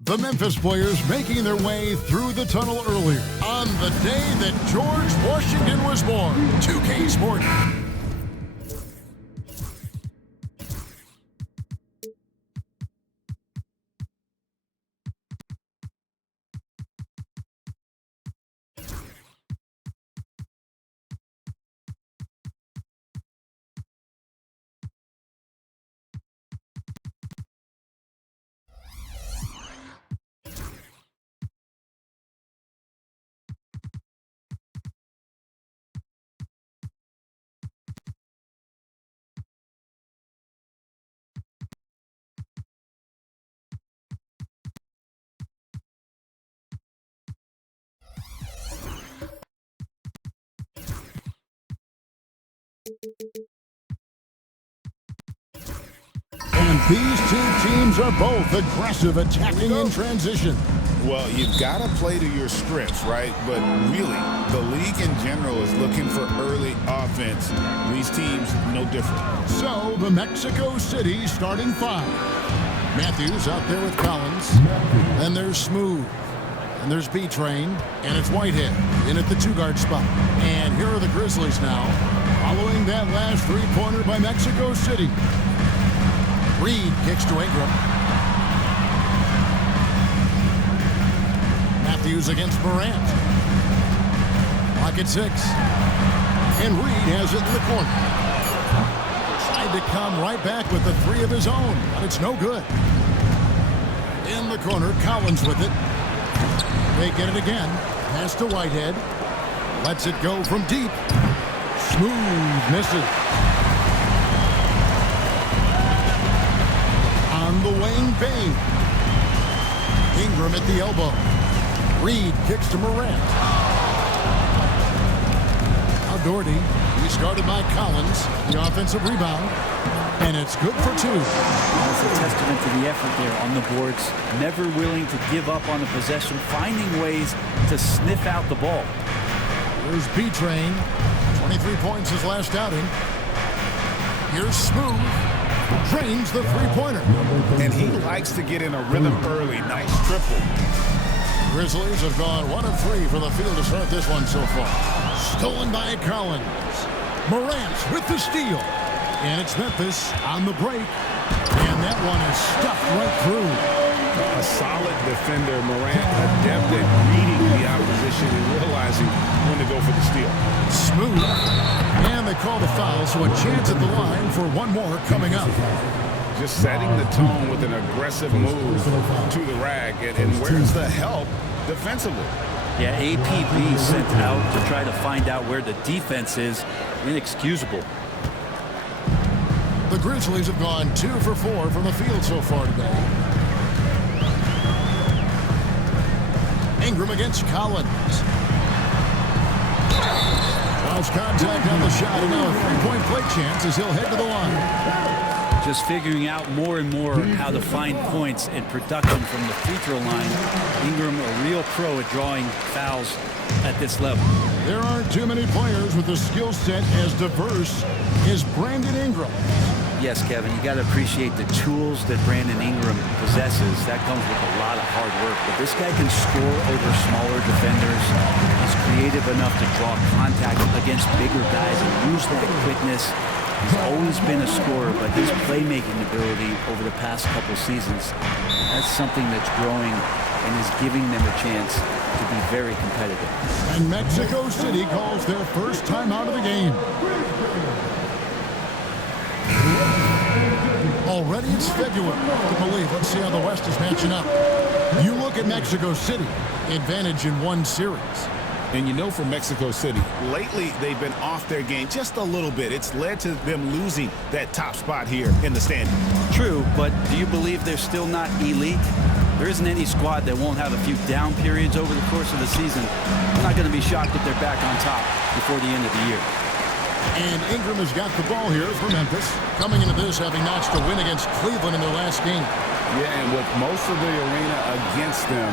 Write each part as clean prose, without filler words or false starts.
The Memphis players making their way through the tunnel earlier on the day that George Washington was born. 2K Sports. And these two teams are both aggressive, attacking in transition. Well, you've got to play to your scripts, right? But really, the league in general is looking for early offense. These teams, no different. So, the Mexico City starting five. Matthews out there with Collins. Then there's Smooth. And there's B-Train. And it's Whitehead in at the two-guard spot. And here are the Grizzlies now, following that last three-pointer by Mexico City. Reed kicks to Ingram. Matthews against Morant. Clock at 6. And Reed has it in the corner. Tried to come right back with the three of his own, but it's no good. In the corner, Collins with it. They get it again. Pass to Whitehead. Lets it go from deep. Smooth misses. On the wing, Bain. Ingram at the elbow. Reed kicks to Morant. Now Doherty. He's guarded by Collins. The offensive rebound. And it's good for two. That's a testament to the effort there on the boards. Never willing to give up on the possession. Finding ways to sniff out the ball. Here's B-Train. 23 points his last outing. Here's Smooth. Drains the three-pointer. And he likes to get in a rhythm early. Nice triple. Grizzlies have gone 1 of 3 from the field to start this one so far. Stolen by Collins. Morant with the steal. And it's Memphis on the break. And that one is stuffed right through. A solid defender. Morant adept at reading the opposition and realizing when to go for the steal. Smooth. And they call the foul, so a chance at the line for one more coming up. Just setting the tone with an aggressive move to the rack. And where's the help defensively? Yeah, APB sent out to try to find out where the defense is. Inexcusable. The Grizzlies have gone 2 for 4 from the field so far today. Ingram against Collins. Lost contact on the shot, and now a three-point play chance as he'll head to the line. Just figuring out more and more how to find points and production from the free throw line. Ingram, a real pro at drawing fouls at this level. There aren't too many players with a skill set as diverse as Brandon Ingram. Yes, Kevin, you got to appreciate the tools that Brandon Ingram possesses. That comes with a lot of hard work. But this guy can score over smaller defenders. He's creative enough to draw contact against bigger guys and use that quickness. He's always been a scorer, but his playmaking ability over the past couple seasons, that's something that's growing and is giving them a chance to be very competitive. And Mexico City calls their first time out of the game. Already it's February. To believe. Let's see how the West is matching up. You look at Mexico City, advantage in one series. And you know, for Mexico City, lately they've been off their game just a little bit. It's led to them losing that top spot here in the standings. True, but do you believe they're still not elite? There isn't any squad that won't have a few down periods over the course of the season. I'm not going to be shocked if they're back on top before the end of the year. And Ingram has got the ball here for Memphis, coming into this having notched a win against Cleveland in their last game. Yeah, and with most of the arena against them,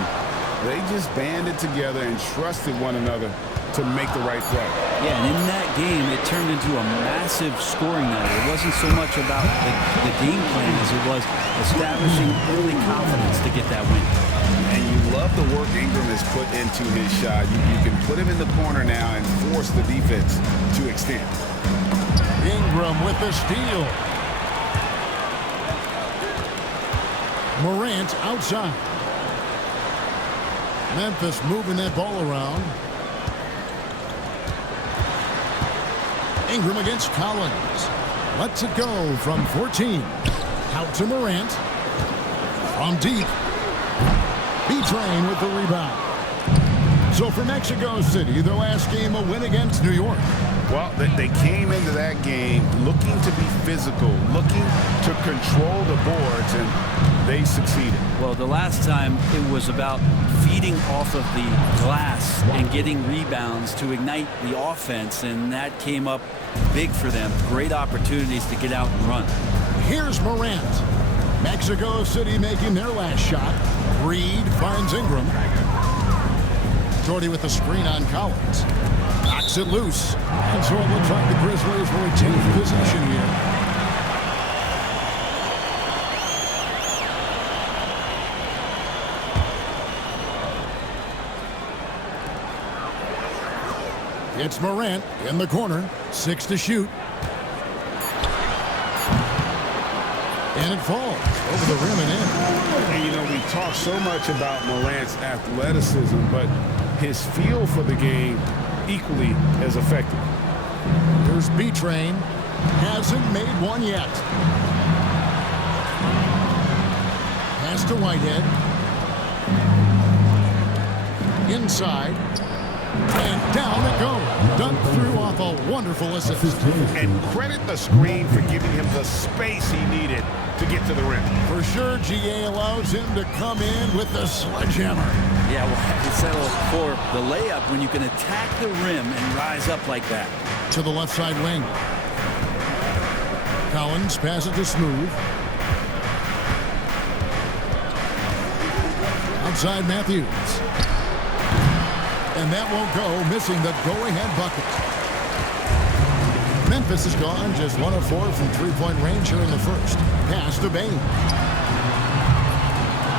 they just banded together and trusted one another to make the right play. Yeah, and in that game, it turned into a massive scoring night. It wasn't so much about the game plan as it was establishing early confidence to get that win. And you love the work Ingram has put into his shot. You can put him in the corner now and force the defense to extend. Ingram with the steal. Morant outside. Memphis moving that ball around. Ingram against Collins. Lets it go from 14. Out to Morant. From deep. B-Train with the rebound. So for Mexico City, their last game a win against New York. Well, they came into that game looking to be physical, looking to control the boards, and they succeeded. Well, the last time it was about feeding off of the glass and getting rebounds to ignite the offense, and that came up big for them. Great opportunities to get out and run. Here's Morant. Mexico City making their last shot. Reed finds Ingram. Jordy with the screen on Collins. Knocks it loose. And so it looks like the Grizzlies will retain possession here. It's Morant in the corner. 6 to shoot. And it falls over the rim and in. And, you know, we talk so much about Morant's athleticism, but his feel for the game equally as effective. Here's B-Train. Hasn't made one yet. Pass to Whitehead. Inside. And down it goes. Dunked through off a wonderful assist. And credit the screen for giving him the space he needed to get to the rim. For sure, GA allows him to come in with the sledgehammer. Yeah, well, you settle for the layup when you can attack the rim and rise up like that. To the left side wing. Collins passes to Smooth. Outside Matthews. And that won't go, missing the go-ahead bucket. Memphis is gone, just 1 of 4 from three-point range here in the first. Pass to Bain.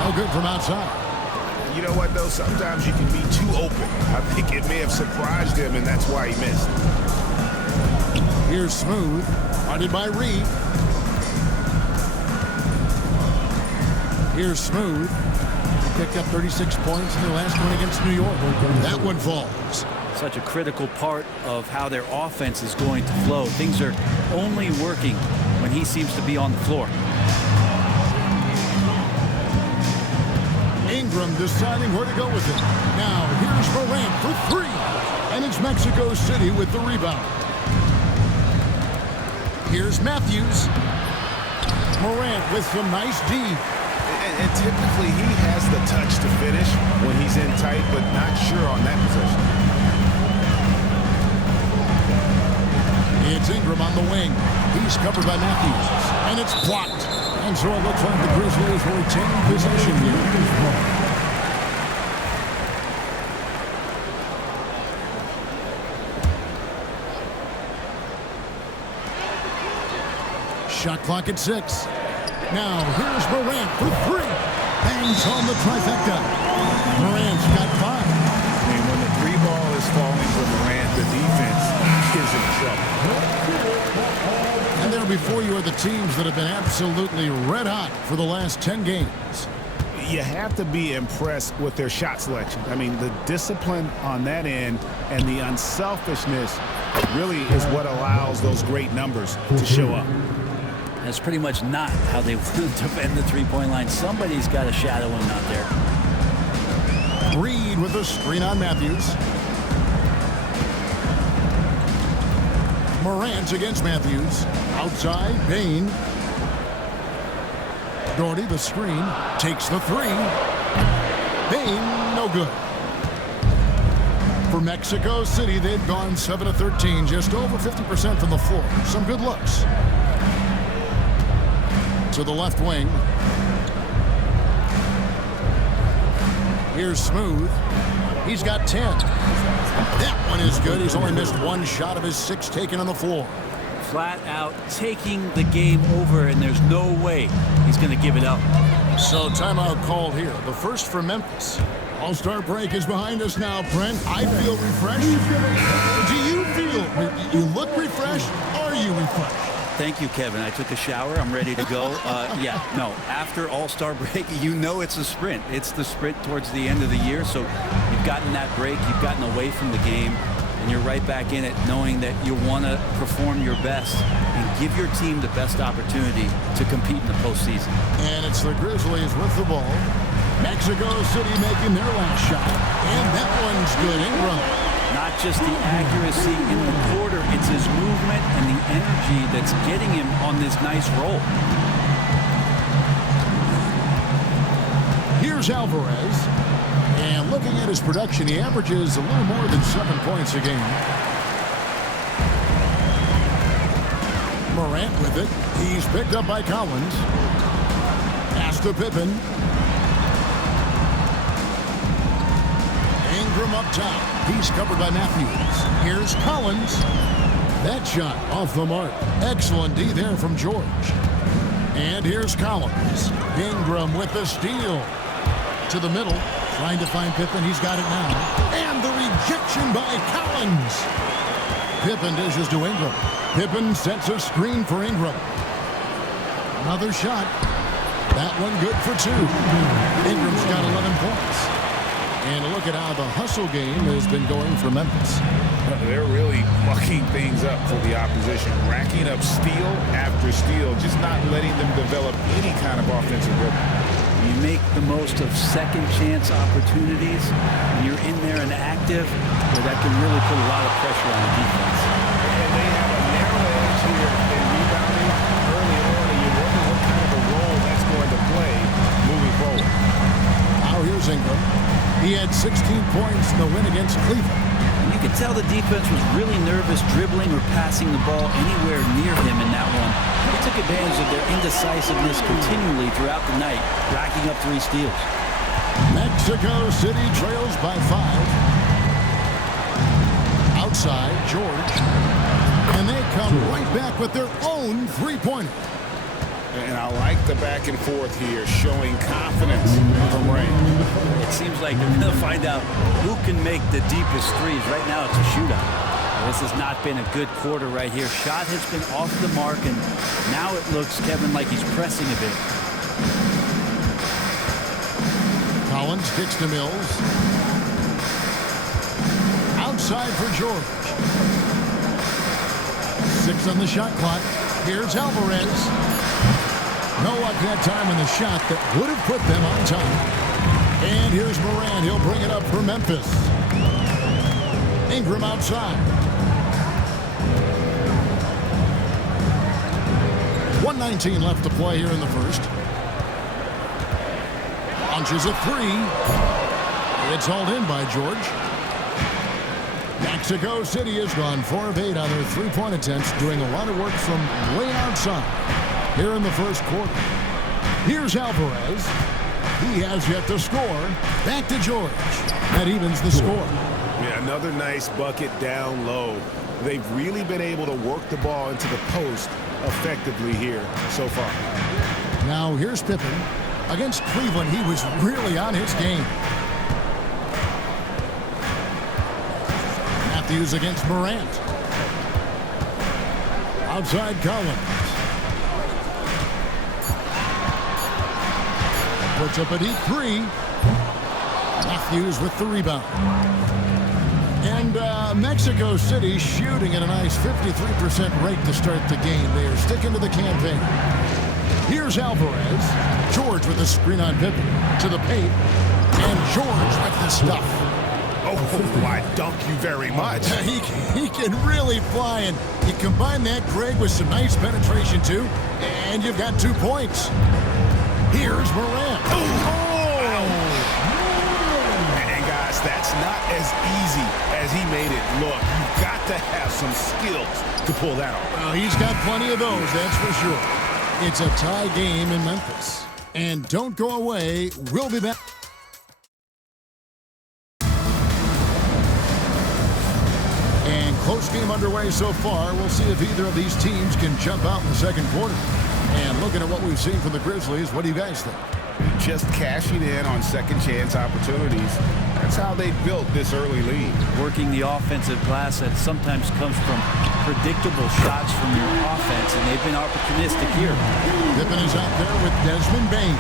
No good from outside. You know what, though? Sometimes you can be too open. I think it may have surprised him, and that's why he missed. Here's Smooth, guarded by Reed. Here's Smooth. He picked up 36 points in their last one against New York. That one falls. Such a critical part of how their offense is going to flow. Things are only working when he seems to be on the floor. Ingram deciding where to go with it. Now here's Morant for 3. And it's Mexico City with the rebound. Here's Matthews. Morant with some nice D. And typically he has the touch to finish when he's in tight, but not sure on that possession. It's Ingram on the wing. He's covered by Matthews. And it's blocked. And so it looks like the Grizzlies will retain possession here. Shot clock at 6. Now here's Morant for 3. Bangs home the trifecta. Morant's got 5. And when the 3 ball is falling for Morant, the defense is in trouble. And there before you are the teams that have been absolutely red hot for the last 10 games. You have to be impressed with their shot selection. I mean, the discipline on that end and the unselfishness really is what allows those great numbers to show up. That's pretty much not how they defend the three-point line. Somebody's got to shadow him out there. Reed with a screen on Matthews. Morant against Matthews. Outside, Bain. Doherty, the screen, takes the 3. Bain, no good. For Mexico City, they've gone 7 of 13, just over 50% from the floor. Some good looks. To the left wing. Here's Smooth. He's got 10. That one is good. He's only missed one shot of his 6 taken on the floor. Flat out taking the game over, and there's no way he's going to give it up. So timeout called here. The first for Memphis. All-Star break is behind us now, Brent. I feel refreshed. Do you feel? You look refreshed? Are you refreshed? Thank you, Kevin. I took a shower. I'm ready to go. Yeah, no, after All-Star break, you know it's a sprint. It's the sprint towards the end of the year. So you've gotten that break. You've gotten away from the game. And you're right back in it, knowing that you want to perform your best and give your team the best opportunity to compete in the postseason. And it's the Grizzlies with the ball. Mexico City making their last shot. And that one's good. Ingram. Not just the accuracy in the quarter, it's his movement and the energy that's getting him on this nice roll. Here's Alvarez. And looking at his production, he averages a little more than 7 points a game. Morant with it. He's picked up by Collins. Pass to Pippen. Ingram up top. He's covered by Matthews. Here's Collins. That shot off the mark. Excellent D there from George. And here's Collins. Ingram with the steal. To the middle. Trying to find Pippen. He's got it now. And the rejection by Collins. Pippen dishes to Ingram. Pippen sets a screen for Ingram. Another shot. That one good for 2. Ingram's got 11 points. And a look at how the hustle game has been going for Memphis. They're really mucking things up for the opposition. Racking up steal after steal. Just not letting them develop any kind of offensive rhythm. You make the most of second chance opportunities, and you're in there and active, where that can really put a lot of pressure on the defense. And they have a narrow edge here in rebounding early on, and you wonder what kind of a role that's going to play moving forward. Now here's Ingram. He had 16 points in the win against Cleveland. And you could tell the defense was really nervous dribbling or passing the ball anywhere near him in that one. They took advantage of their indecisiveness continually throughout the night, racking up 3 steals. Mexico City trails by 5. Outside, George. And they come right back with their own 3-pointer. And I like the back and forth here, showing confidence from Ray. It seems like they're going to find out who can make the deepest threes. Right now, it's a shootout. This has not been a good quarter right here. Shot has been off the mark, and now it looks, Kevin, like he's pressing a bit. Collins kicks to Mills. Outside for George. 6 on the shot clock. Here's Alvarez. No luck that time in the shot that would have put them on top. And here's Morant. He'll bring it up for Memphis. Ingram outside. 1:19 left to play here in the first. Launches a 3. It's hauled in by George. Mexico City has gone 4 of 8 on their 3-point attempts, doing a lot of work from way outside here in the first quarter. Here's Alvarez. He has yet to score. Back to George. That evens the score. Yeah, another nice bucket down low. They've really been able to work the ball into the post effectively here so far. Now here's Pippen. Against Cleveland, he was really on his game. Matthews against Morant. Outside Collins. Puts up a deep 3. Matthews with the rebound. And Mexico City shooting at a nice 53% rate to start the game. They are sticking to the campaign. Here's Alvarez. George with the screen on Pippen. To the paint. And George with the stuff. Oh, I dunk you very much. He can really fly. And you combine that, Greg, with some nice penetration, too. And you've got 2 points. Here's Morant. And guys, that's not as easy as he made it look. You've got to have some skills to pull that off. Well, he's got plenty of those, that's for sure. It's a tie game in Memphis. And don't go away. We'll be back. this game underway so far. We'll see if either of these teams can jump out in the second quarter. And looking at what we've seen from the Grizzlies, what do you guys think? Just cashing in on second chance opportunities. That's how they built this early lead. Working the offensive glass that sometimes comes from predictable shots from your offense, and they've been opportunistic here. Pippen is out there with Desmond Bane.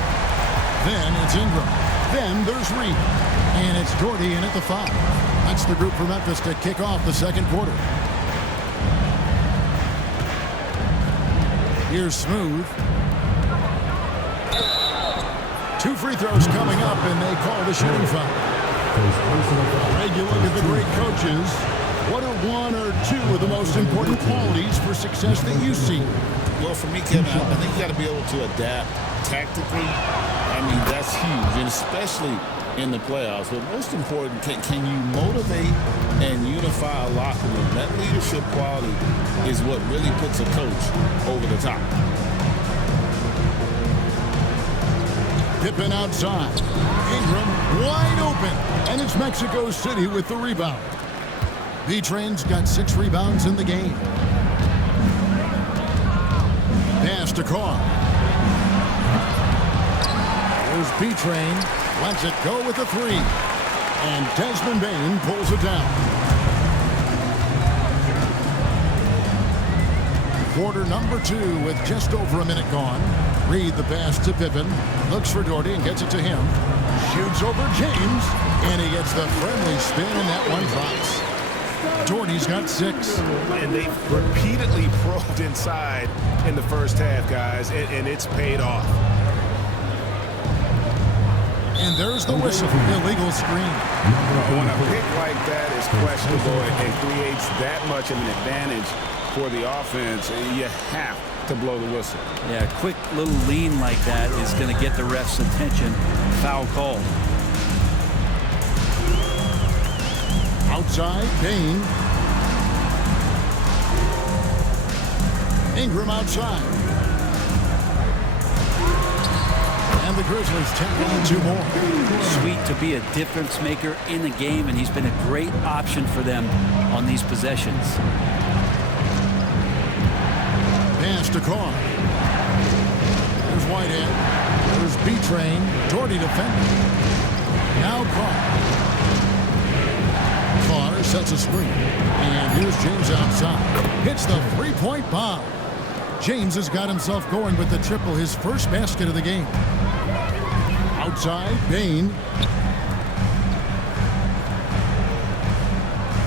Then it's Ingram. Then there's Reed. And it's Doherty in at the 5. That's the group for Memphis to kick off the second quarter. Here's Smooth. 2 free throws coming up, and they call the shooting foul. Greg, you look at the great coaches. What are 1 or 2 of the most important qualities for success that you see? Well, for me, Kevin, I think you got to be able to adapt tactically. I mean, that's huge, and especially in the playoffs. But most important, can you motivate and unify a locker room? That leadership quality is what really puts a coach over the top. Pippen outside. Ingram wide open. And it's Mexico City with the rebound. B-Train's got 6 rebounds in the game. Pass to Carr. Here's B-Train. Lets it go with a 3. And Desmond Bane pulls it down. Quarter number 2 with just over a minute gone. Reed the pass to Pippen. Looks for Doherty and gets it to him. Shoots over James. And he gets the friendly spin, and that one drops. Doherty's got 6. And they've repeatedly probed inside in the first half, guys, and it's paid off. And there's the whistle. Illegal screen. When a pick like that is questionable and creates that much of an advantage for the offense, you have to blow the whistle. Yeah, a quick little lean like that is going to get the ref's attention. Foul call. Outside, Bane. Ingram outside. And the Grizzlies take on 2 more. Sweet to be a difference maker in the game, and he's been a great option for them on these possessions. Pass to Carr. There's Whitehead. There's B-Train. Doherty defending. Now Carr. Carr sets a screen. And here's James outside. Hits the 3-point bomb. James has got himself going with the triple, his first basket of the game. Outside, Bane.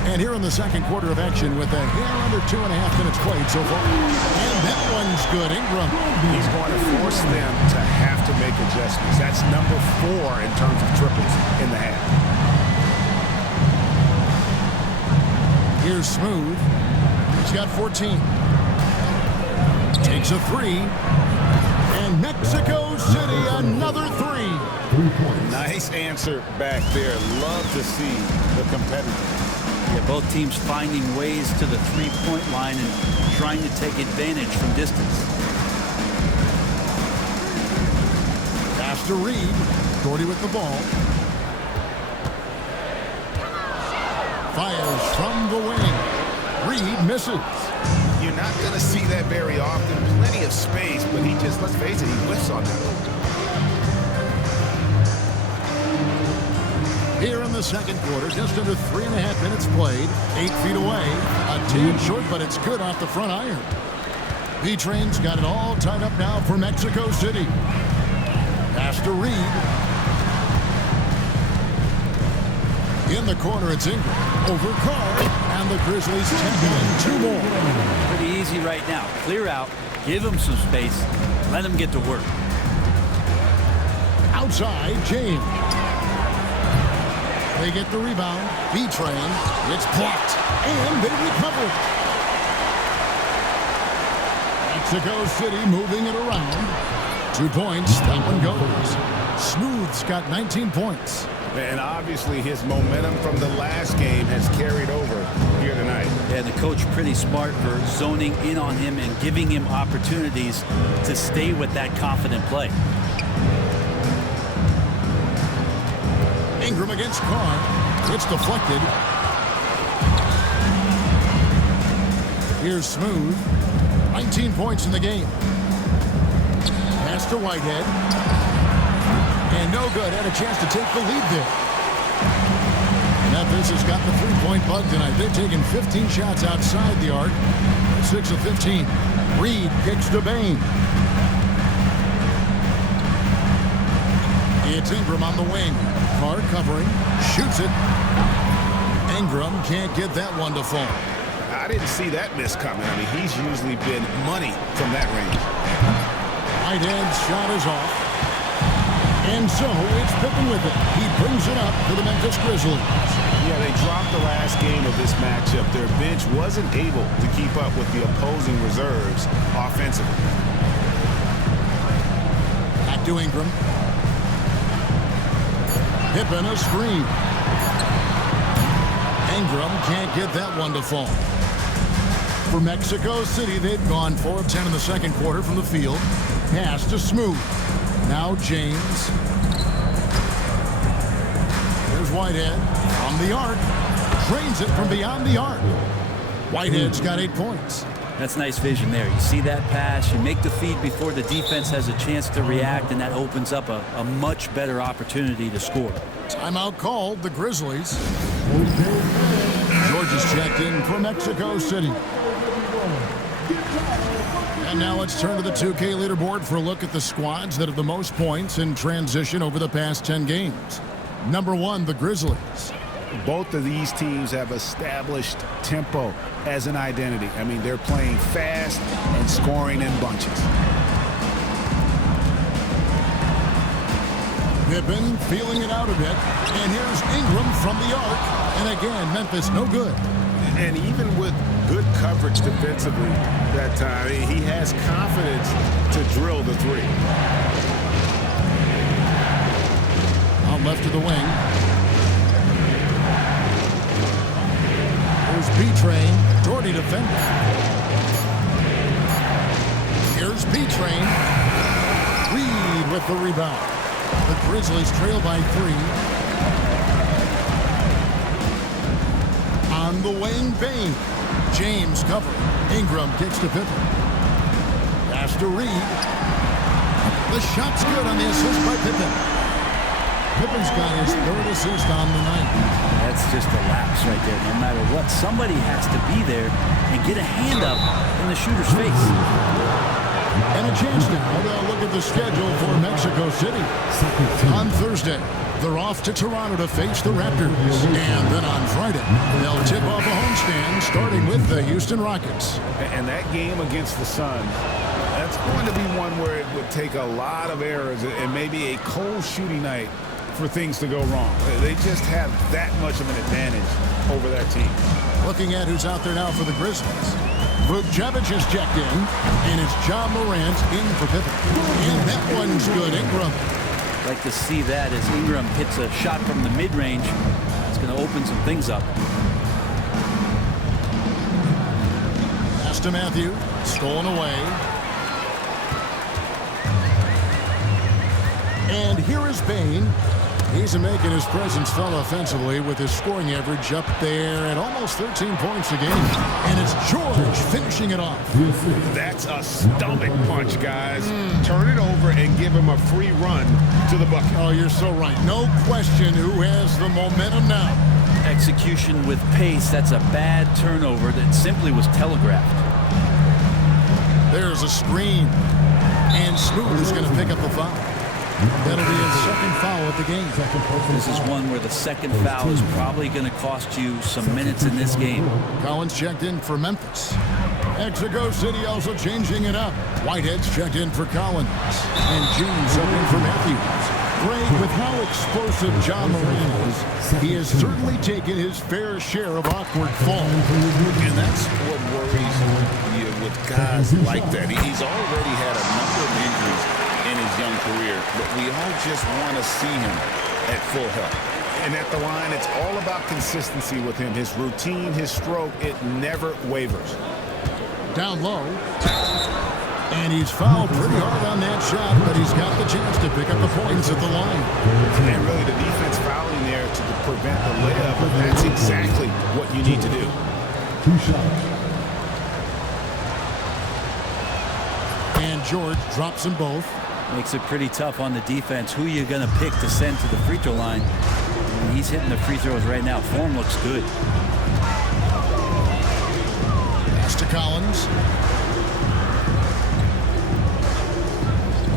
And here in the second quarter of action with a hair under 2.5 minutes played so far. And that one's good. Ingram. He's going to force them to have to make adjustments. That's number 4 in terms of triples in the half. Here's Smooth. He's got 14. Takes a 3. And Mexico City, another 3. Nice answer back there. Love to see the competitive. Yeah, both teams finding ways to the 3-point line and trying to take advantage from distance. Pass to Reed. Doherty with the ball. Fires from the wing. Reed misses. You're not going to see that very often. Plenty of space, but he just, let's face it, he whiffs on that. Here in the second quarter, just under 3.5 minutes played. 8 feet away. A tad short, but it's good off the front iron. B-Train's got it all tied up now for Mexico City. Pass to Reed. In the corner, it's Ingram. Over Carr. And the Grizzlies take on 2 more. Pretty easy right now. Clear out. Give them some space. Let them get to work. Outside, James. They get the rebound. B-Train. It's blocked. And they recover. Mexico City moving it around. 2 points. That one goes. Smooth's got 19 points. And obviously his momentum from the last game has carried over here tonight. Yeah, the coach pretty smart for zoning in on him and giving him opportunities to stay with that confident play. Ingram against Carr. It's deflected. Here's Smooth. 19 points in the game. Pass to Whitehead. And no good. Had a chance to take the lead there. Memphis has got the three-point bug tonight. They've taken 15 shots outside the arc. 6 of 15. Reed kicks to Bain. It's Ingram on the wing. Carr covering. Shoots it. Ingram can't get that one to fall. I didn't see that miss coming. I mean, he's usually been money from that range. Whitehead's shot is off. And so it's Pippen with it. He brings it up for the Memphis Grizzlies. Yeah, they dropped the last game of this matchup. Their bench wasn't able to keep up with the opposing reserves offensively. Back to Ingram. Pippen a screen. Ingram can't get that one to fall. For Mexico City, they've gone 4 of 10 in the second quarter from the field. Pass to Smooth. Now James. There's Whitehead from the arc. Drains it from beyond the arc. Whitehead's got 8 points. That's nice vision there. You see that pass, you make the feed before the defense has a chance to react, and that opens up a much better opportunity to score. Timeout called, the Grizzlies. George is checked in for Mexico City. And now let's turn to the 2K leaderboard for a look at the squads that have the most points in transition over the past 10 games. Number 1, the Grizzlies. Both of these teams have established tempo as an identity. I mean, they're playing fast and scoring in bunches. Pippen feeling it out a bit. And here's Ingram from the arc. And again, Memphis no good. And even with good coverage defensively that time, he has confidence to drill the three. Out left to the wing. Here's B-Train. Doherty defender. Here's B-Train. Reed with the rebound. The Grizzlies trail by 3. On the wing, Bain. James covering. Ingram kicks to Pippen. Pass to Reed. The shot's good on the assist by Pippen. Pippen's got his 3rd assist on the night. That's just a lapse right there. No matter what, somebody has to be there and get a hand up in the shooter's face. And a chance now to look at the schedule for Mexico City. On Thursday, they're off to Toronto to face the Raptors. And then on Friday, they'll tip off a homestand starting with the Houston Rockets. And that game against the Suns, that's going to be one where it would take a lot of errors and maybe a cold shooting night for things to go wrong. They just have that much of an advantage over that team. Looking at who's out there now for the Grizzlies. Vucevic is checked in, and it's John Morant in for Pippen. And that one's good. Ingram. Like to see that as Ingram hits a shot from the mid-range. It's going to open some things up. Pass to Matthew. Stolen away. And here is Bain. He's making his presence felt offensively with his scoring average up there at almost 13 points a game. And it's George finishing it off. That's a stomach punch, guys. Turn it over and give him a free run to the bucket. Oh, you're so right. No question who has the momentum now. Execution with pace. That's a bad turnover that simply was telegraphed. There's a screen. And Smooth is going to pick up the foul. That'll be his second foul of the game. This is one where the second foul is probably going to cost you some minutes in this game. Collins checked in for Memphis. Mexico City also changing it up. Whitehead's checked in for Collins. And James up in for Matthews. Greg, with how explosive John Morant is, he has certainly taken his fair share of awkward falls. And that's what worries you with guys like that. He's already had a number of injuries in his young career, but we all just want to see him at full health. And at the line, it's all about consistency with him. His routine, his stroke, it never wavers. Down low. And he's fouled pretty hard on that shot, but he's got the chance to pick up the points at the line. And really the defense fouling there to prevent the layup, but that's exactly what you need to do. And George drops them both. Makes it pretty tough on the defense. Who you going to pick to send to the free throw line? And he's hitting the free throws right now. Form looks good. Pass to Collins.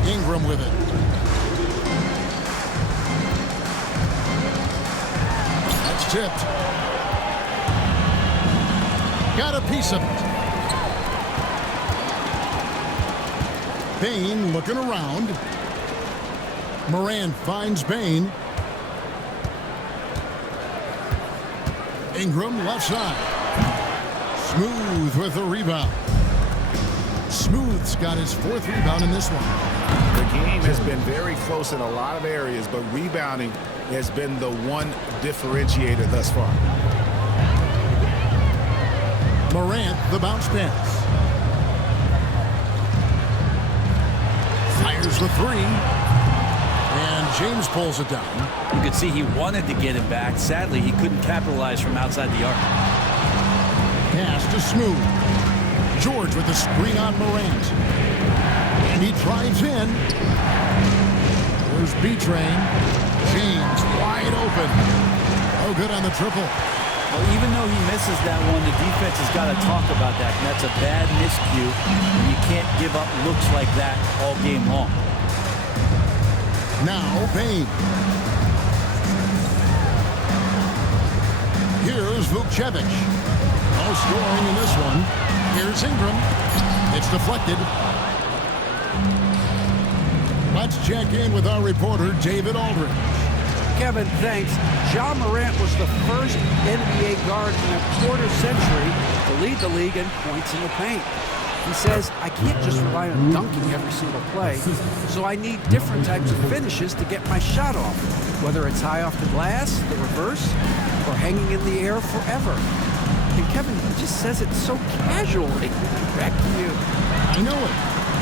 Ingram with it. That's tipped. Got a piece of it. Bain looking around. Morant finds Bain. Ingram left side. Smooth with the rebound. Smooth's got his 4th rebound in this one. The game has been very close in a lot of areas, but rebounding has been the one differentiator thus far. Morant, the bounce pass. Fires the 3. And James pulls it down. You could see he wanted to get it back. Sadly, he couldn't capitalize from outside the arc. Pass to Smooth. George with the screen on Morant. And he drives in. There's B-Train. James wide open. Oh, good on the triple. Well, even though he misses that one, the defense has got to talk about that. And that's a bad miscue. And you can't give up looks like that all game long. Now, Bain. Here's Vukcevic. No scoring in this one. Here's Ingram. It's deflected. Let's check in with our reporter, David Aldridge. Kevin, thanks. Ja Morant was the first NBA guard in a quarter century to lead the league in points in the paint. He says, I can't just rely on dunking every single play, so I need different types of finishes to get my shot off, whether it's high off the glass, the reverse, or hanging in the air forever. And Kevin, he just says it so casually. Back to you. I know it.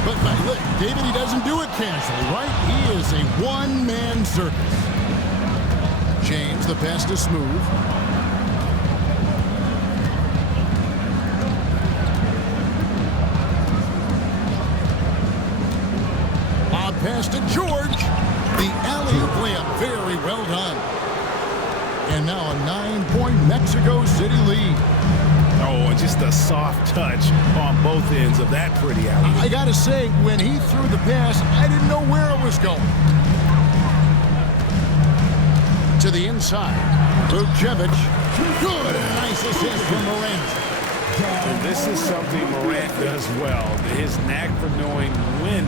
But look, David, he doesn't do it casually, right? He is a one-man circus. James, the pass to Smooth. Lob pass to George. The alley-oop layup, very well done. And now a 9-point Mexico City lead. Oh, and just a soft touch on both ends of that pretty alley. I gotta say, when he threw the pass, I didn't know where it was going. To the inside. Vukcevic. Good. Nice assist from Morant. And this is something Morant does well. His knack for knowing when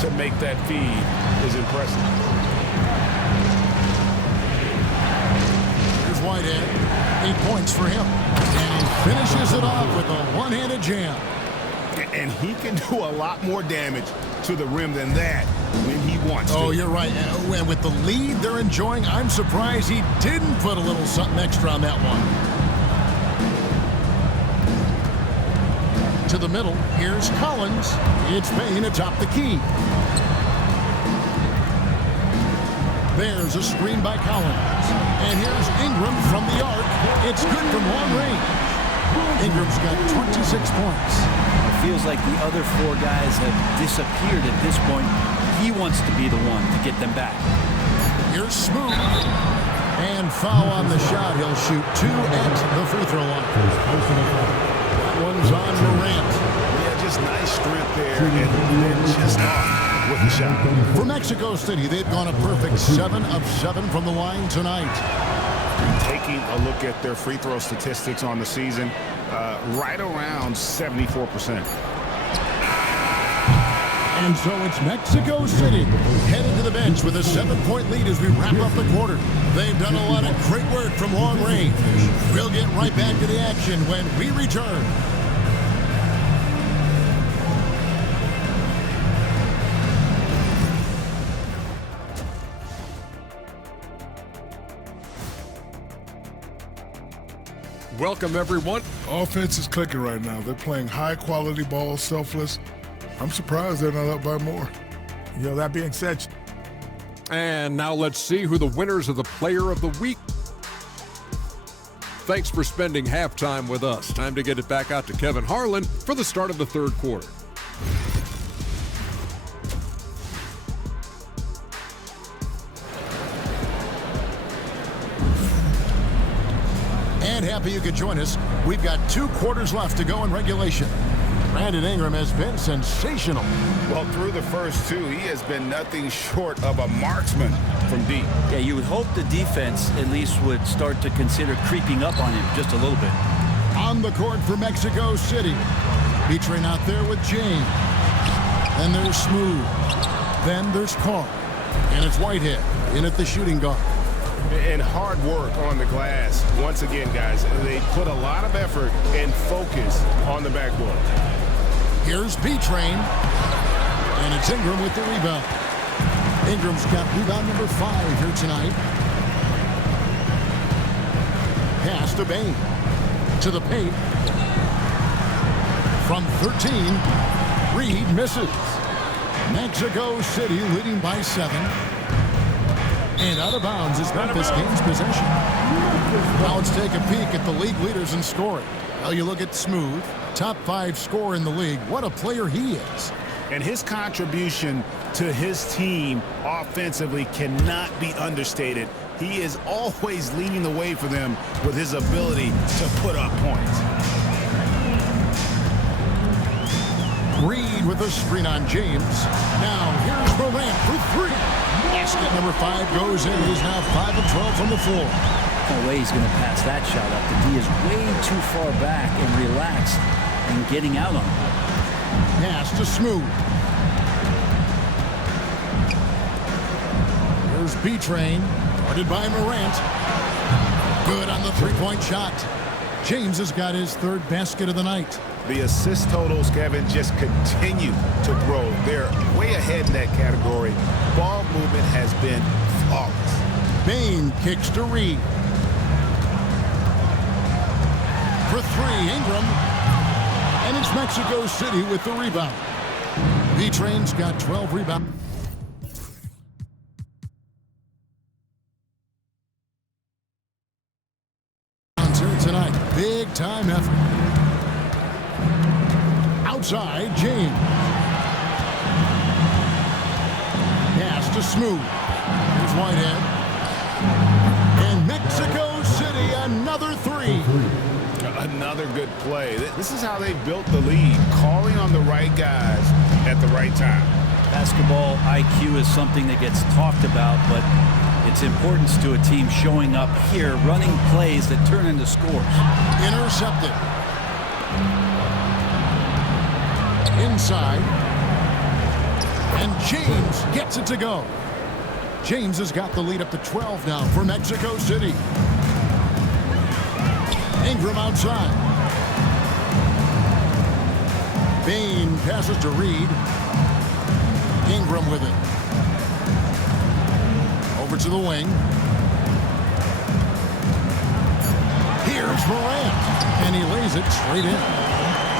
to make that feed is impressive. Here's Whitehead. 8 points for him. And he finishes it off with a one-handed jam. And he can do a lot more damage to the rim than that when he wants to. Oh, you're right. And with the lead they're enjoying, I'm surprised he didn't put a little something extra on that one. To the middle, here's Collins. It's Bain atop the key. There's a screen by Collins. And here's Ingram from the arc. It's good from long range. Ingram's got 26 points. It feels like the other 4 guys have disappeared at this point. He wants to be the one to get them back. Here's Smooth. And foul on the shot. He'll shoot 2 at the free throw line. That one's on Morant. Yeah, just nice strength there, and then just off with the shot. For Mexico City, they've gone a perfect 7 of 7 from the line tonight. Taking a look at their free throw statistics on the season, right around 74%. And so it's Mexico City heading to the bench with a 7-point lead as we wrap up the quarter. They've done a lot of great work from long range. We'll get right back to the action when we return. Welcome, everyone. Offense is clicking right now. They're playing high-quality ball, selfless. I'm surprised they're not up by more. You know, that being said, and now let's see who the winners of the Player of the Week. Thanks for spending halftime with us. Time to get it back out to Kevin Harlan for the start of the third quarter. and happy you could join us. We've got 2 quarters left to go in regulation. Brandon Ingram has been sensational. Well, through the first 2, he has been nothing short of a marksman from deep. Yeah, you would hope the defense at least would start to consider creeping up on him just a little bit. On the court for Mexico City. Featuring out there with James. Then there's Smooth. Then there's Carr. And it's Whitehead in at the shooting guard. And hard work on the glass. Once again, guys, they put a lot of effort and focus on the backboard. Here's B-Train. And it's Ingram with the rebound. Ingram's got rebound number 5 here tonight. Pass to Bain. To the paint. From 13, Reed misses. Mexico City leading by 7. And out of bounds as Memphis gains possession. Now let's take a peek at the league leaders in scoring. Well, you look at Smooth, top 5 scorer in the league. What a player he is. And his contribution to his team offensively cannot be understated. He is always leading the way for them with his ability to put up points. Reed with a screen on James. Now here's Morant for 3. Basket number 5 goes in. He's now 5 of 12 from the floor. No way he's going to pass that shot up. The D is way too far back and relaxed and getting out on him. Pass to Smooth. Here's B-Train. Guarded by Morant. Good on the 3-point shot. James has got his 3rd basket of the night. The assist totals, Kevin, just continue to grow. They're way ahead in that category. Ball movement has been flawless. Bain kicks to Reed. For 3, Ingram. And it's Mexico City with the rebound. B-Train's got 12 rebounds. Here tonight, big time effort. Outside, James. Pass to Smooth. Here's Whitehead. And Mexico City, another 3. Another good play. This is how they built the lead, calling on the right guys at the right time. Basketball IQ is something that gets talked about, but its importance to a team showing up here, running plays that turn into scores. Intercepted. Inside. And James gets it to go. James has got the lead up to 12 now for Mexico City. Ingram outside. Bain passes to Reed. Ingram with it. Over to the wing. Here's Morant. And he lays it straight in.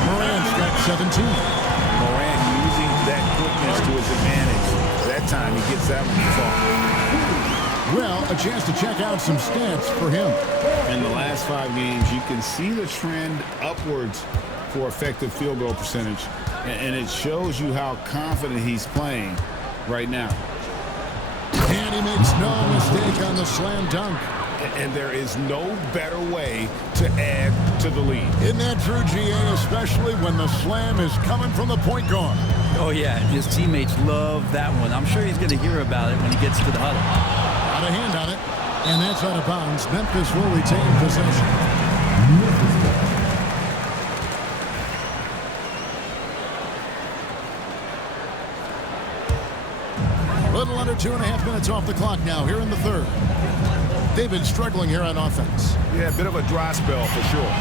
Morant's got 17. Morant using that quickness to his advantage. That time he gets that one. Well, a chance to check out some stats for him. In the last 5 games, you can see the trend upwards for effective field goal percentage. And it shows you how confident he's playing right now. And he makes no mistake on the slam dunk. And there is no better way to add to the lead. Isn't that true, GA, especially when the slam is coming from the point guard? Oh, yeah, his teammates love that one. I'm sure he's going to hear about it when he gets to the huddle. Got a hand on it, and that's out of bounds. Memphis will retain possession. A little under 2.5 minutes off the clock now here in the 3rd. They've been struggling here on offense. Yeah, a bit of a dry spell for sure.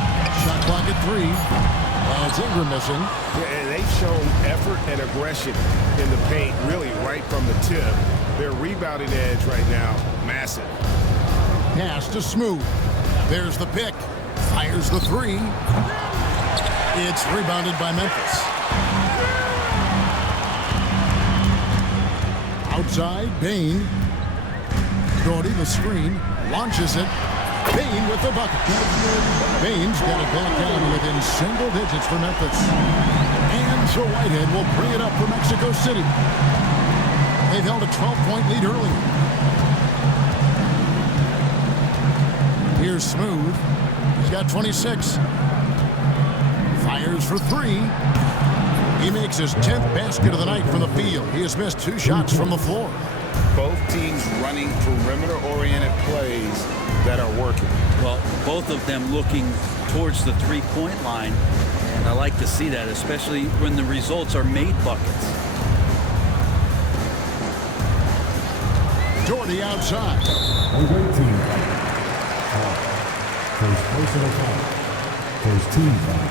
Shot clock at 3. And it's Ingram missing. Yeah, and they've shown effort and aggression in the paint, really right from the tip. Their rebounding edge right now, massive. Pass to Smooth. There's the pick. Fires the 3. It's rebounded by Memphis. Outside, Bain. Doherty, the screen, launches it. Bain with the bucket. Bain's got it back down within single digits for Memphis. And so Whitehead will bring it up for Mexico City. They've held a 12-point lead early. Here's Smooth. He's got 26. Fires for 3. He makes his 10th basket of the night from the field. He has missed 2 shots from the floor. Both teams running perimeter-oriented plays that are working. Well, both of them looking towards the three-point line, and I like to see that, especially when the results are made buckets. Doherty outside. Away team foul. First personal foul. First team foul.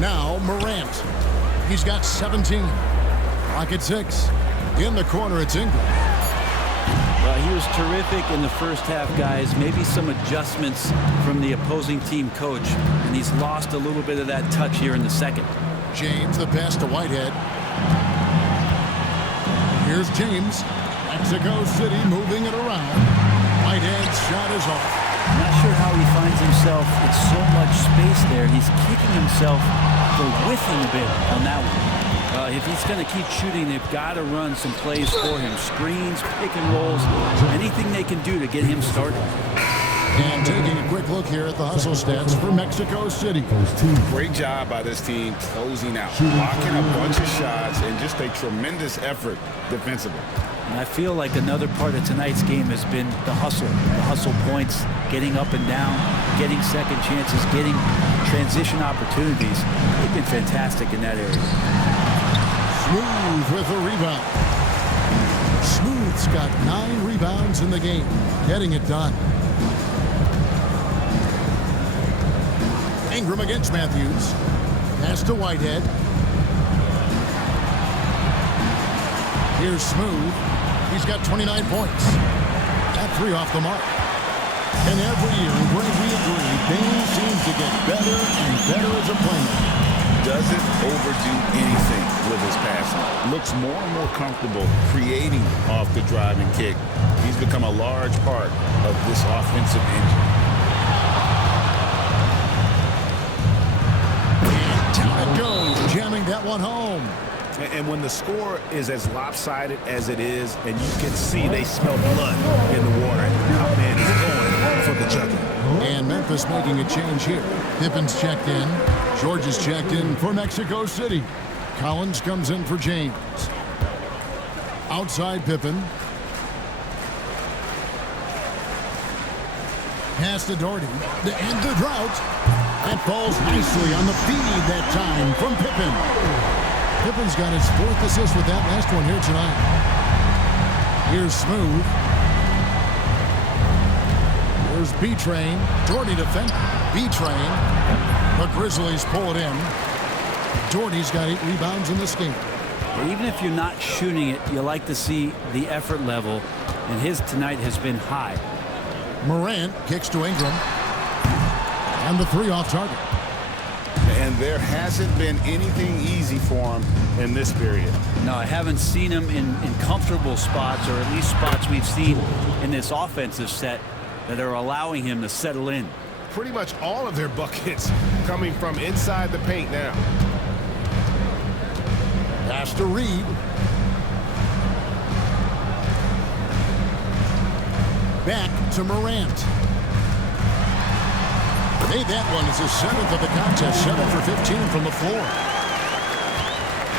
Now Morant. He's got 17. Clock at 6. In the corner, it's Ingram. Well, he was terrific in the first half, guys. Maybe some adjustments from the opposing team coach, and he's lost a little bit of that touch here in the second. James, the pass to Whitehead. Here's James. Mexico City moving it around. Whitehead's shot is off. I'm not sure how he finds himself with so much space there. He's kicking himself for whiffing a bit on that one. If he's going to keep shooting, they've got to run some plays for him. Screens, pick and rolls, anything they can do to get him started. And taking a quick look here at the hustle stats for Mexico City. Great job by this team closing out, blocking a bunch of shots, and just a tremendous effort defensively. And I feel like another part of tonight's game has been the hustle points, getting up and down, getting second chances, getting transition opportunities. They've been fantastic in that area. Smooth with a rebound. Smooth's got 9 rebounds in the game, getting it done. Ingram against Matthews. Pass to Whitehead. Here's Smooth. He's got 29 points. That 3 off the mark. And every year, Greg, we agree, Dane seems to get better and better as a player. Doesn't overdo anything with his passing. Looks more and more comfortable creating off the driving kick. He's become a large part of this offensive engine. And down it goes, jamming that one home. And when the score is as lopsided as it is, and you can see they smell blood in the water, our man is going for the jugular. And Memphis making a change here. Pippen's checked in. George is checked in for Mexico City. Collins comes in for James. Outside Pippen. Pass to Doherty. The end the drought. That falls nicely on the feed that time from Pippen. Pippen's got his 4th assist with that last one here tonight. Here's Smooth. There's B-Train. Doherty defend. B-Train. The Grizzlies pull it in. Doherty's got 8 rebounds in this game. Even if you're not shooting it, you like to see the effort level, and his tonight has been high. Morant kicks to Ingram. And the 3 off target. And there hasn't been anything easy for him in this period. No, I haven't seen him in comfortable spots, or at least spots we've seen in this offensive set that are allowing him to settle in. Pretty much all of their buckets coming from inside the paint now. Pass to Reed. Back to Morant. Hey, that one is his 7th of the contest. 7 for 15 from the floor.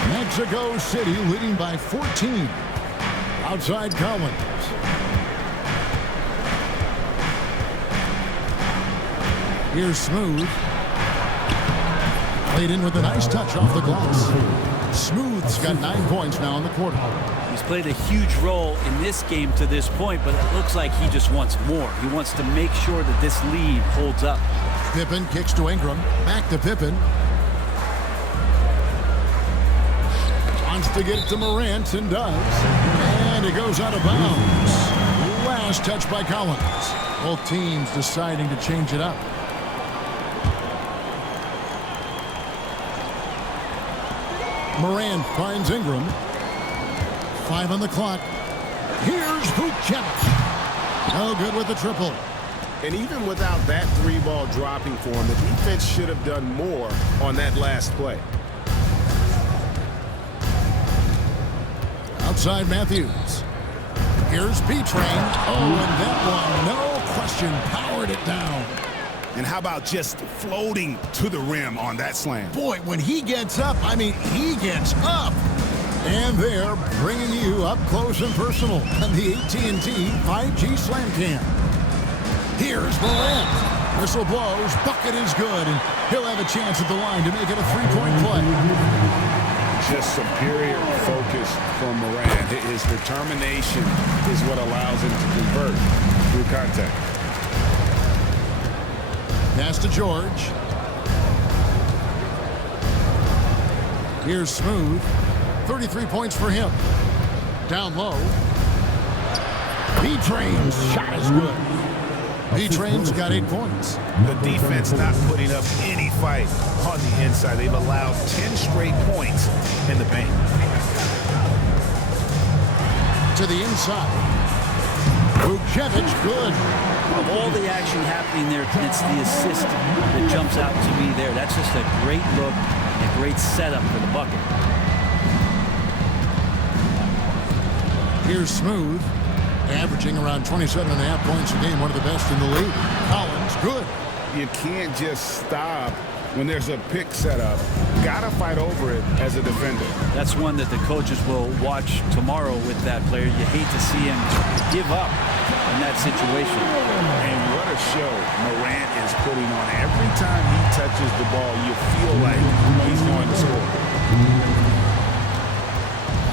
Mexico City leading by 14. Outside Collins. Here's Smooth. Played in with a nice touch off the glass. Smooth's got 9 points now in the quarter. He's played a huge role in this game to this point, but it looks like he just wants more. He wants to make sure that this lead holds up. Pippen kicks to Ingram. Back to Pippen. Wants to get it to Morant and does. And it goes out of bounds. Last touch by Collins. Both teams deciding to change it up. Morant finds Ingram. 5 on the clock. Here's Vucevic. No good with the triple. And even without that 3-ball dropping for him, the defense should have done more on that last play. Outside Matthews. Here's B-Train. Oh, and that one, no question, powered it down. And how about just floating to the rim on that slam? Boy, when he gets up, I mean, he gets up. And they're bringing you up close and personal on the AT&T 5G Slam Cam. Here's Morant. Whistle blows, bucket is good, and he'll have a chance at the line to make it a three-point play. Just superior focus from Morant. His determination is what allows him to convert through contact. Pass to George. Here's Smooth. 33 points for him. Down low. B-Train's shot is good. B-Train's got 8 points. The defense not putting up any fight on the inside. They've allowed 10 straight points in the paint. To the inside. Vucevic, good. Of all the action happening there, it's the assist that jumps out to me there. That's just a great look and a great setup for the bucket. Here's Smooth, averaging around 27.5 points a game, one of the best in the league. Collins, good. You can't just stop when there's a pick set up. Gotta fight over it as a defender. That's one that the coaches will watch tomorrow with that player. You hate to see him give up in that situation. And what a show Morant is putting on. Every time he touches the ball, you feel like he's going to score.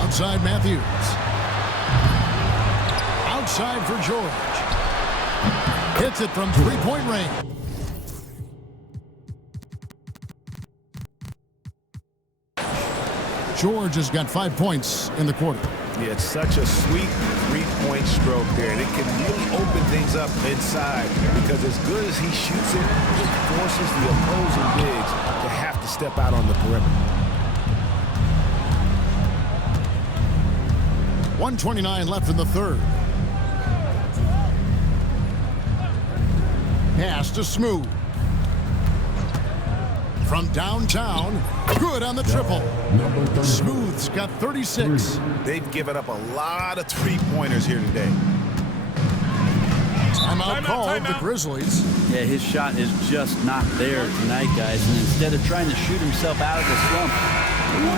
Outside Matthews. Outside for George. Hits it from three-point range. George has got 5 points in the quarter. Yeah, it's such a sweet three-point stroke there. And it can really open things up inside because as good as he shoots it, it forces the opposing bigs to have to step out on the perimeter. 1:29 left in the third. Pass to Smooth. From downtown, good on the triple. Smooth's got 36. They've given up a lot of three-pointers here today. Timeout called the Grizzlies. Yeah, his shot is just not there tonight, guys. And instead of trying to shoot himself out of the slump,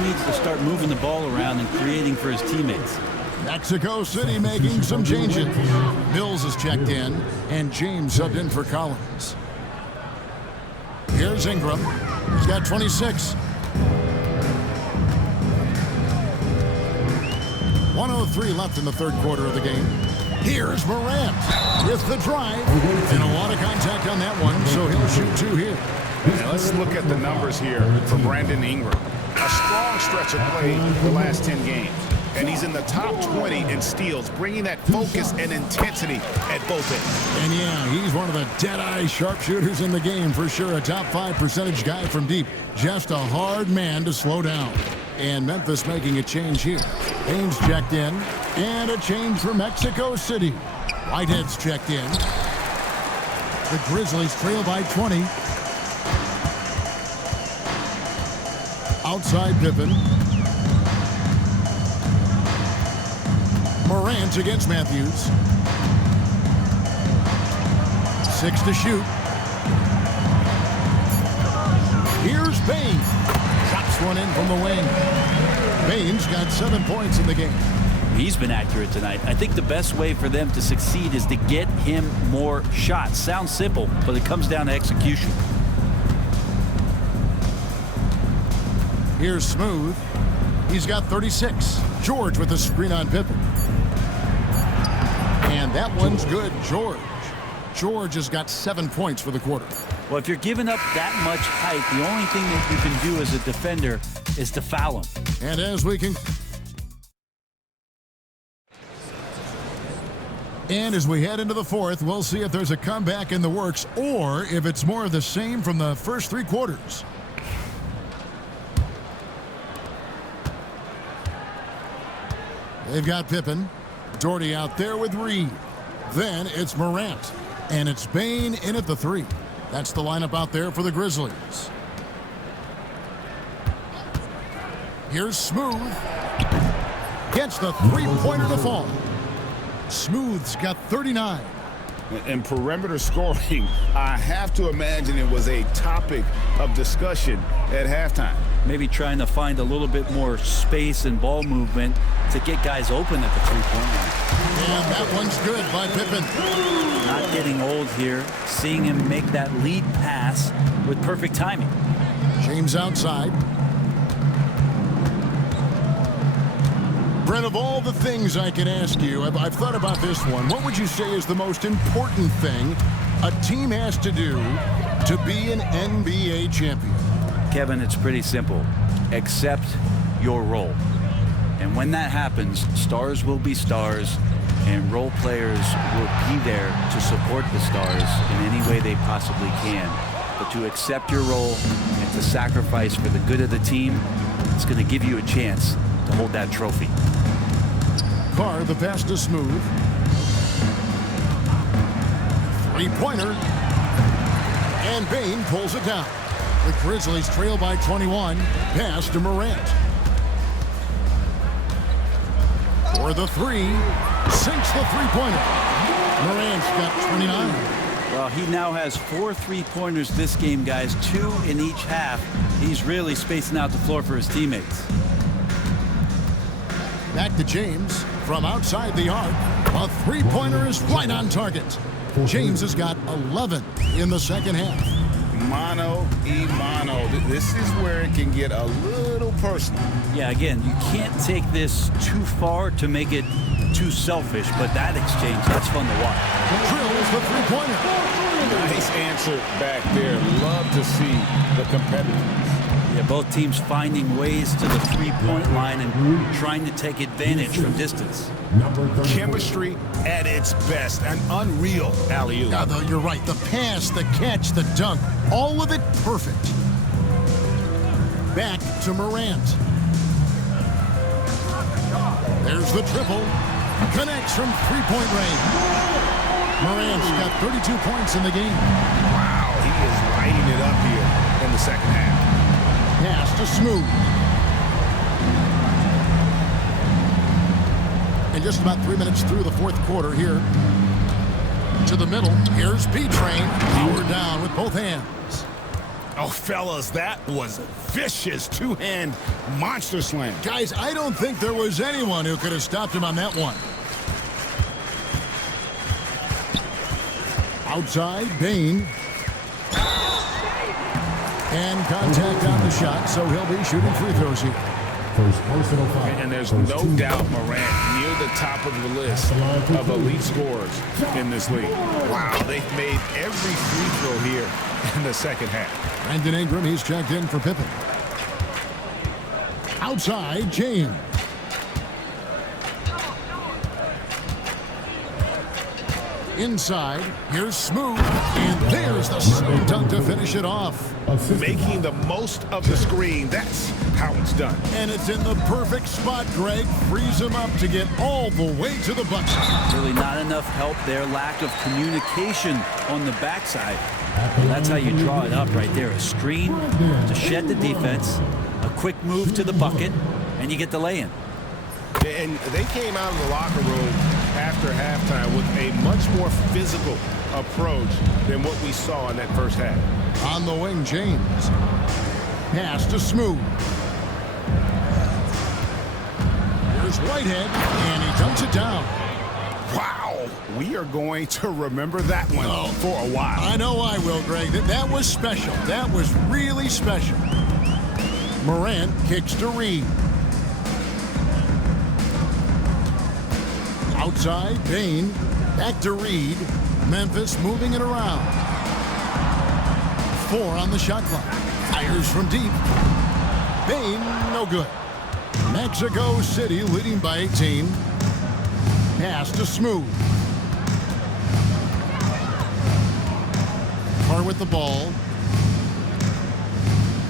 he needs to start moving the ball around and creating for his teammates. Mexico City making some changes. Mills is checked in, and James subbed in for Collins. Here's Ingram. He's got 26. 1:03 left in the third quarter of the game. Here's Morant with the drive. And a lot of contact on that one, so he'll shoot 2 here. Now let's look at the numbers here for Brandon Ingram. A strong stretch of play the last 10 games. And he's in the top 20 in steals, bringing that focus and intensity at both ends. And yeah, he's one of the dead-eye sharpshooters in the game for sure. A top 5 percentage guy from deep. Just a hard man to slow down. And Memphis making a change here. Haynes checked in. And a change for Mexico City. Whitehead's checked in. The Grizzlies trail by 20. Outside Pippen. Morant against Matthews. 6 to shoot. Here's Bain. Drops one in from the wing. Bain's got 7 points in the game. He's been accurate tonight. I think the best way for them to succeed is to get him more shots. Sounds simple, but it comes down to execution. Here's Smooth. He's got 36. George with the screen on Pippen. And that one's good, George. George has got 7 points for the quarter. Well, if you're giving up that much height, the only thing that you can do as a defender is to foul him. And as we can... And as we head into the fourth, we'll see if there's a comeback in the works or if it's more of the same from the first 3 quarters. They've got Pippen. Doherty out there with Reed. Then it's Morant. And it's Bain in at the 3. That's the lineup out there for the Grizzlies. Here's Smooth. gets the three-pointer to fall. Smooth's got 39. And perimeter scoring, I have to imagine it was a topic of discussion at halftime. Maybe trying to find a little bit more space and ball movement to get guys open at the three-point line. And that one's good by Pippen. Not getting old here, seeing him make that lead pass with perfect timing. James outside. Brent, of all the things I can ask you, I've thought about this one. What would you say is the most important thing a team has to do to be an NBA champion? Kevin, it's pretty simple. Accept your role. And when that happens, stars will be stars, and role players will be there to support the stars in any way they possibly can. But to accept your role and to sacrifice for the good of the team, it's going to give you a chance to hold that trophy. Carr, the pass to Smooth. Three-pointer. And Bain pulls it down. The Grizzlies trail by 21. Pass to Morant. For the three. Sinks the three-pointer. Morant's got 29. Well, he now has 4 3-pointers this game, guys. 2 in each half. He's really spacing out the floor for his teammates. Back to James from outside the arc. A three-pointer is right on target. James has got 11 in the second half. Mano y mano. This is where it can get a little personal. Yeah, again, you can't take this too far to make it too selfish, but that exchange, that's fun to watch. Drills the three-pointer. Nice answer back there. Love to see the competitiveness. Yeah, both teams finding ways to the three-point line and trying to take advantage from distance. Chemistry at its best. An unreal alley-oop. Yeah, though, you're right. The pass, the catch, the dunk, all of it perfect. Back to Morant. There's the triple. Connects from three-point range. Morant's got 32 points in the game. Wow, he is lighting it up here in the second half. Pass to Smooth. And just about 3 minutes through the fourth quarter here. To the middle. Here's B-Train. Powered down with both hands. Oh, fellas, that was a vicious two-hand monster slam. Guys, I don't think there was anyone who could have stopped him on that one. Outside, Bain. And contact on the shot, so he'll be shooting free throws here. First personal foul. And there's no doubt Morant near the top of the list of elite scorers in this league. Wow, they've made every free throw here in the second half. Brandon Ingram, he's checked in for Pippen. Outside, James. Inside, here's Smooth, and there's the slam dunk to finish it off. Making the most of the screen, that's how it's done. And it's in the perfect spot, Greg. Frees him up to get all the way to the bucket. Really not enough help there. Lack of communication on the backside. That's how you draw it up right there. A screen to shed the defense, a quick move to the bucket, and you get the lay-in. And they came out of the locker room after halftime with a much more physical approach than what we saw in that first half. On the wing, James. Pass to Smooth. Here's Whitehead, and he dumps it down. Wow, we are going to remember that one for a while. I know I will, Greg. That was special. That was really special. Morant kicks to Reed. Outside, Bain. Back to Reed. Memphis moving it around. 4 on the shot clock. Fires from deep. Bain, no good. Mexico City leading by 18. Pass to Smooth. Carr with the ball.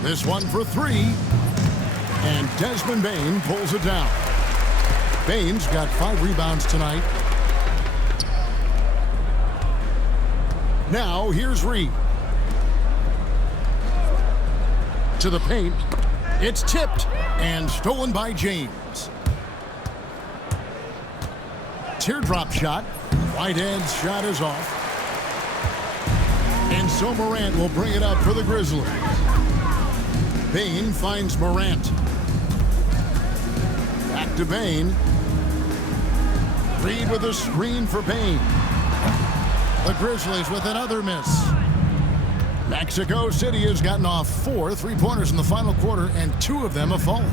This one for 3. And Desmond Bain pulls it down. Bain's got 5 rebounds tonight. Now here's Reed. To the paint. It's tipped and stolen by James. teardrop shot. Whitehead's shot is off. And so Morant will bring it up for the Grizzlies. Bane finds Morant. Back to Bane. Reed with a screen for Bane. The Grizzlies with another miss. Mexico City has gotten off 4 3-pointers in the final quarter, and 2 of them have fallen.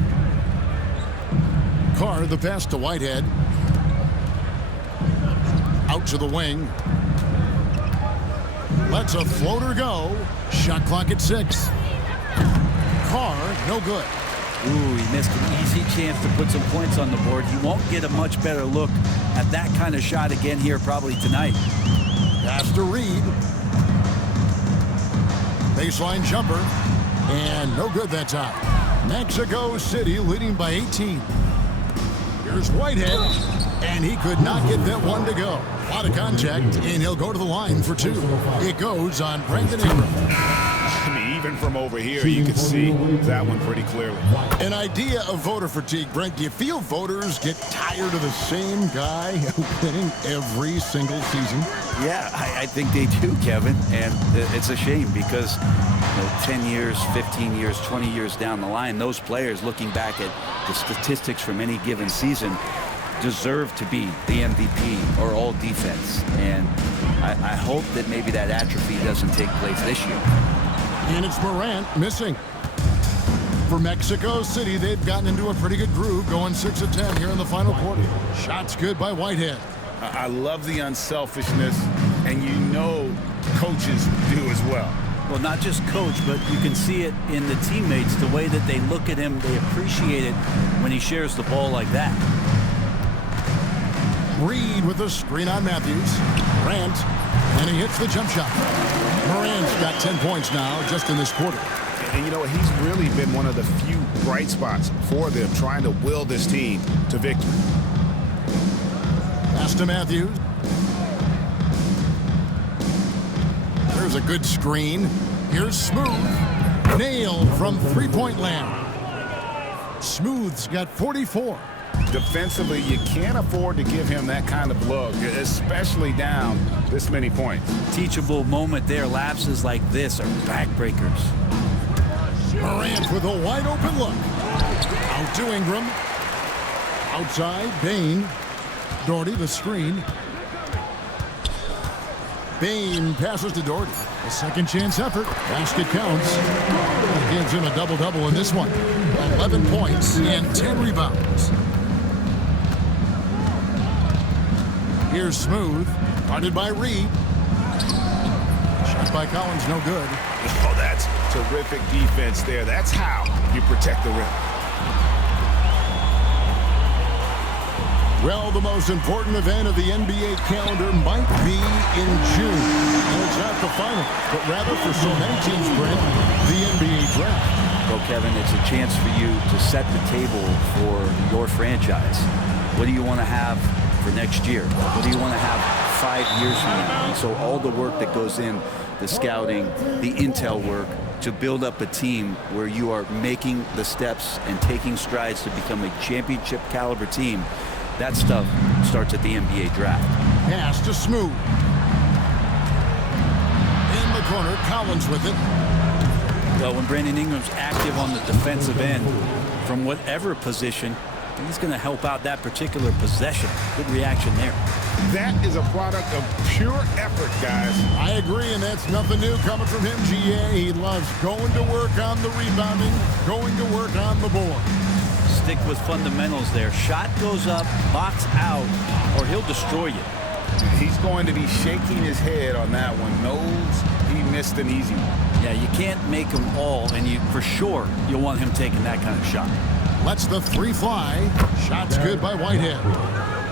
Carr, the pass to Whitehead. Out to the wing. Lets a floater go. Shot clock at 6. Carr, no good. Ooh, he missed an easy chance to put some points on the board. He won't get a much better look at that kind of shot again here probably tonight. Pass to Reed. Baseline jumper. And no good that time. Mexico City leading by 18. Here's Whitehead. And he could not get that one to go. A lot of contact, and he'll go to the line for 2. It goes on Brandon Ingram. I mean, even from over here, you can see that one pretty clearly. An idea of voter fatigue, Brent. Do you feel voters get tired of the same guy winning every single season? Yeah, I think they do, Kevin. And it's a shame because 10 years, 15 years, 20 years down the line, those players looking back at the statistics from any given season deserve to be the MVP or all defense. And I hope that maybe that atrophy doesn't take place this year. And it's Morant missing. For Mexico City, they've gotten into a pretty good groove, going 6 of 10 here in the final quarter. Shots good by Whitehead. I love the unselfishness, and you know coaches do as well. Well, not just coach, but you can see it in the teammates, the way that they look at him. They appreciate it when he shares the ball like that. Reed with a screen on Matthews. Morant, and he hits the jump shot. Morant's got 10 points now just in this quarter. And you know, he's really been one of the few bright spots for them, trying to will this team to victory. Pass to Matthews. There's a good screen. Here's Smooth. Nailed from three-point land. Smooth's got 44. Defensively, you can't afford to give him that kind of look, especially down this many points. Teachable moment there. Lapses like this are backbreakers. Morant with a wide open look. Out to Ingram. Outside, Bane. Doherty, the screen. Bane passes to Doherty. A second chance effort. Basket counts. Gives him a double-double in this one. 11 points and 10 rebounds. Here's Smooth. Guarded by Reed. Shot by Collins, no good. Oh, that's terrific defense there. That's how you protect the rim. Well, the most important event of the NBA calendar might be in June. And it's not the final, but rather for so many teams, Brent, the NBA draft. Well, Kevin, it's a chance for you to set the table for your franchise. What do you want to have for next year? What do you want to have 5 years from now? And so all the work that goes in, the scouting, the intel work, to build up a team where you are making the steps and taking strides to become a championship caliber team, that stuff starts at the NBA draft. Pass to Smooth. In the corner, Collins with it. Well, when Brandon Ingram's active on the defensive end, from whatever position, he's going to help out that particular possession. Good reaction there. That is a product of pure effort, guys. I agree, and that's nothing new coming from him, GA. He loves going to work on the rebounding, going to work on the board. Stick with fundamentals there. Shot goes up, box out, or he'll destroy you. He's going to be shaking his head on that one. Knows he missed an easy one. Yeah, you can't make them all, and you for sure you'll want him taking that kind of shot. Lets the three fly. Shot's good by Whitehead.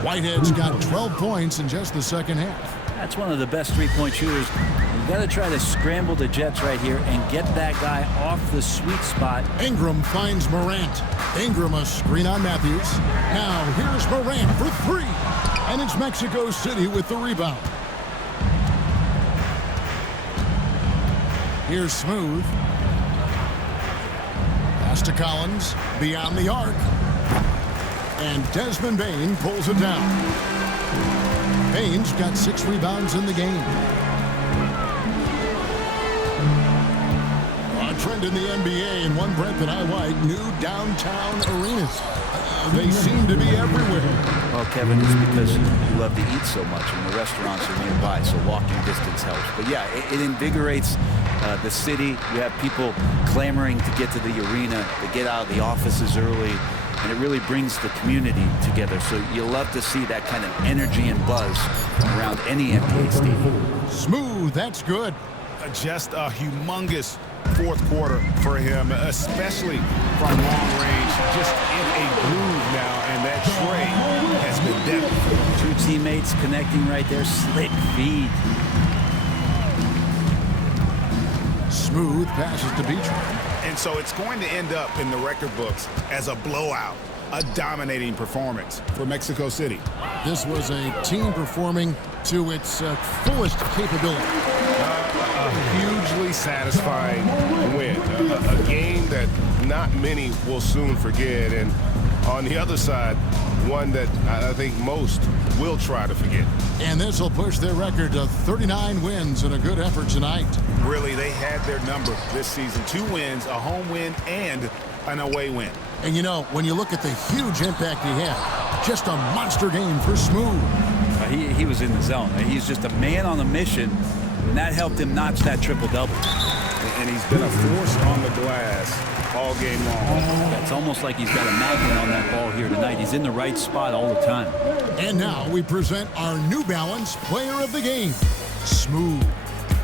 Whitehead's got 12 points in just the second half. That's one of the best three-point shooters. You've got to try to scramble the Jets right here and get that guy off the sweet spot. Ingram finds Morant. Ingram a screen on Matthews. Now here's Morant for three. And it's Mexico City with the rebound. Here's Smooth. Pass to Collins. Beyond the arc. And Desmond Bane pulls it down. Haynes got 6 rebounds in the game. A trend in the NBA, and one Brent that I like, new downtown arenas. They seem to be everywhere. Well, Kevin, it's because you love to eat so much and the restaurants are nearby, so walking distance helps. But yeah, it invigorates the city. You have people clamoring to get to the arena, to get out of the offices early, and it really brings the community together. So you love to see that kind of energy and buzz around any NBA stadium. Smooth, that's good. Just a humongous fourth quarter for him, especially from long range. Just in a groove now, and that trade has been deadly. 2 teammates connecting right there. Slick feed. Smooth passes to Beecham. And so it's going to end up in the record books as a blowout, a dominating performance for Mexico City. This was a team performing to its fullest capability. A hugely satisfying win. A game that not many will soon forget. And on the other side, one that I think most will try to forget. And this will push their record to 39 wins and a good effort tonight. Really, they had their number this season. 2 wins, a home win, and an away win. And you know, when you look at the huge impact he had, just a monster game for Smooth. He was in the zone. He's just a man on a mission, and that helped him notch that triple-double. And he's been a force on the glass all game long. It's almost like he's got a magnet on that ball here tonight. He's in the right spot all the time. And now we present our New Balance Player of the Game, Smooth.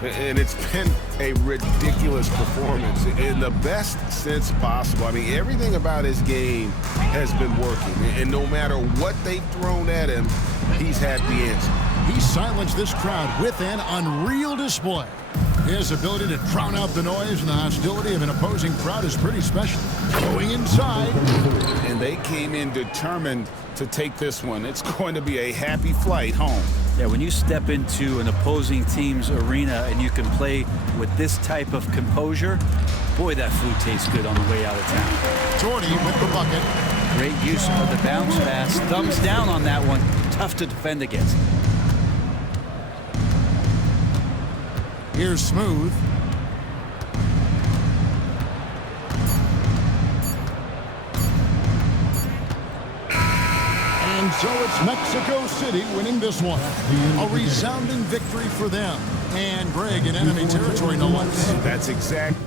And it's been a ridiculous performance in the best sense possible. I mean, everything about his game has been working. And no matter what they've thrown at him, he's had the answer. He silenced this crowd with an unreal display. His ability to drown out the noise and the hostility of an opposing crowd is pretty special. Going inside. And they came in determined to take this one. It's going to be a happy flight home. Yeah, when you step into an opposing team's arena and you can play with this type of composure, boy, that food tastes good on the way out of town. Jordy with the bucket. Great use of the bounce pass. Thumbs down on that one. Tough to defend against. Here's Smooth. And so it's Mexico City winning this one. A resounding victory for them. And Greg in enemy territory, no less. That's exact.